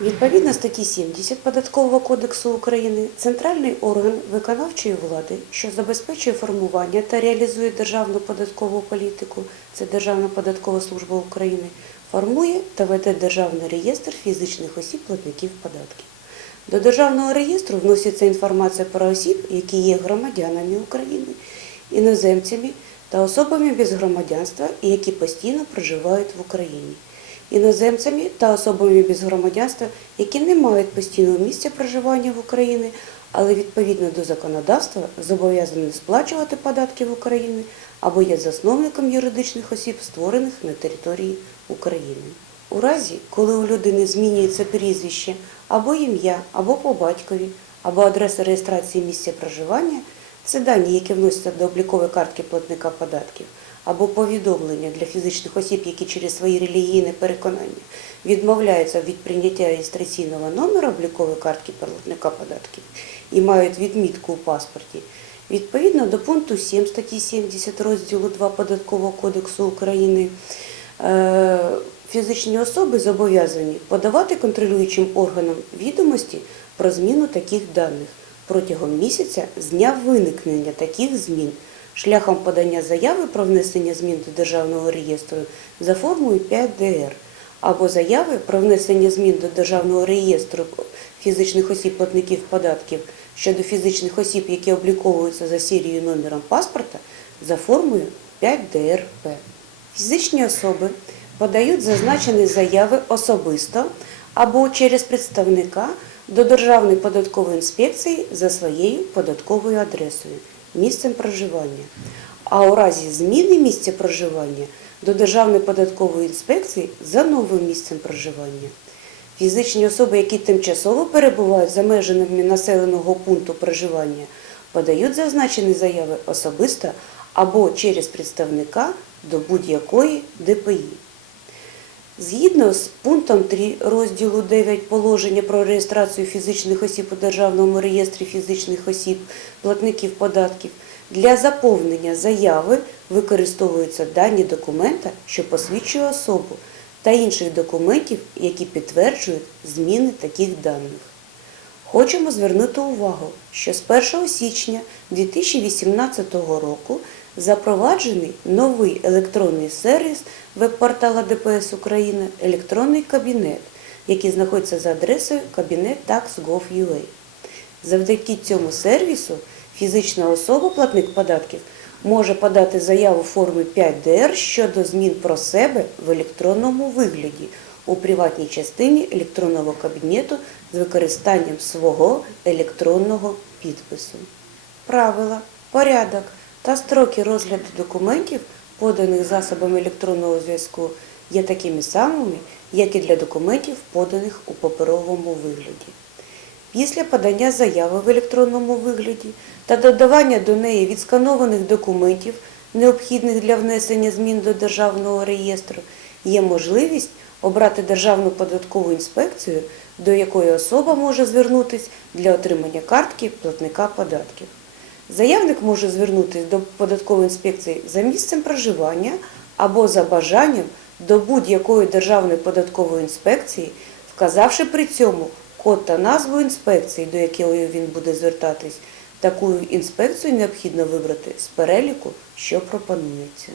Відповідно статті 70 Податкового кодексу України, центральний орган виконавчої влади, що забезпечує формування та реалізує державну податкову політику, це Державна податкова служба України, формує та веде державний реєстр фізичних осіб платників податків. До державного реєстру вноситься інформація про осіб, які є громадянами України, іноземцями та особами без громадянства, які постійно проживають в Україні іноземцями та особами без громадянства, які не мають постійного місця проживання в Україні, але відповідно до законодавства зобов'язані сплачувати податки в Україні або є засновником юридичних осіб, створених на території України. У разі, коли у людини змінюється прізвище або ім'я, або по батькові, або адреса реєстрації місця проживання, це дані, які вносяться до облікової картки платника податків, або повідомлення для фізичних осіб, які через свої релігійні переконання відмовляються від прийняття реєстраційного номера облікової картки платника податків і мають відмітку у паспорті. Відповідно до пункту 7 статті 70 розділу 2 Податкового кодексу України е, фізичні особи зобов'язані подавати контролюючим органам відомості про зміну таких даних протягом місяця з дня виникнення таких змін шляхом подання заяви про внесення змін до Державного реєстру за формою 5ДР або заяви про внесення змін до Державного реєстру фізичних осіб платників податків щодо фізичних осіб, які обліковуються за серією номером паспорта за формою 5ДРП. Фізичні особи подають зазначені заяви особисто або через представника до Державної податкової інспекції за своєю податковою адресою, місцем проживання. А у разі зміни місця проживання до Державної податкової інспекції за новим місцем проживання. Фізичні особи, які тимчасово перебувають за межами населеного пункту проживання, подають зазначені заяви особисто або через представника до будь-якої ДПІ. Згідно з пунктом 3 розділу 9 положення про реєстрацію фізичних осіб у Державному реєстрі фізичних осіб, платників податків, для заповнення заяви використовуються дані документа, що посвідчує особу, та інших документів, які підтверджують зміни таких даних. Хочемо звернути увагу, що з 1 січня 2018 року запроваджений новий електронний сервіс веб-портала ДПС України електронний кабінет, який знаходиться за адресою кабінет.tax.gov.ua. Завдяки цьому сервісу фізична особа, платник податків, може подати заяву в формі 5ДР щодо змін про себе в електронному вигляді у приватній частині електронного кабінету з використанням свого електронного підпису. Правила, порядок та строки розгляду документів, поданих засобами електронного зв'язку, є такими самими, як і для документів, поданих у паперовому вигляді. Після подання заяви в електронному вигляді та додавання до неї відсканованих документів, необхідних для внесення змін до Державного реєстру, є можливість обрати Державну податкову інспекцію, до якої особа може звернутися для отримання картки платника податків. Заявник може звернутися до податкової інспекції за місцем проживання або за бажанням до будь-якої державної податкової інспекції, вказавши при цьому код та назву інспекції, до якої він буде звертатись. Таку інспекцію необхідно вибрати з переліку, що пропонується.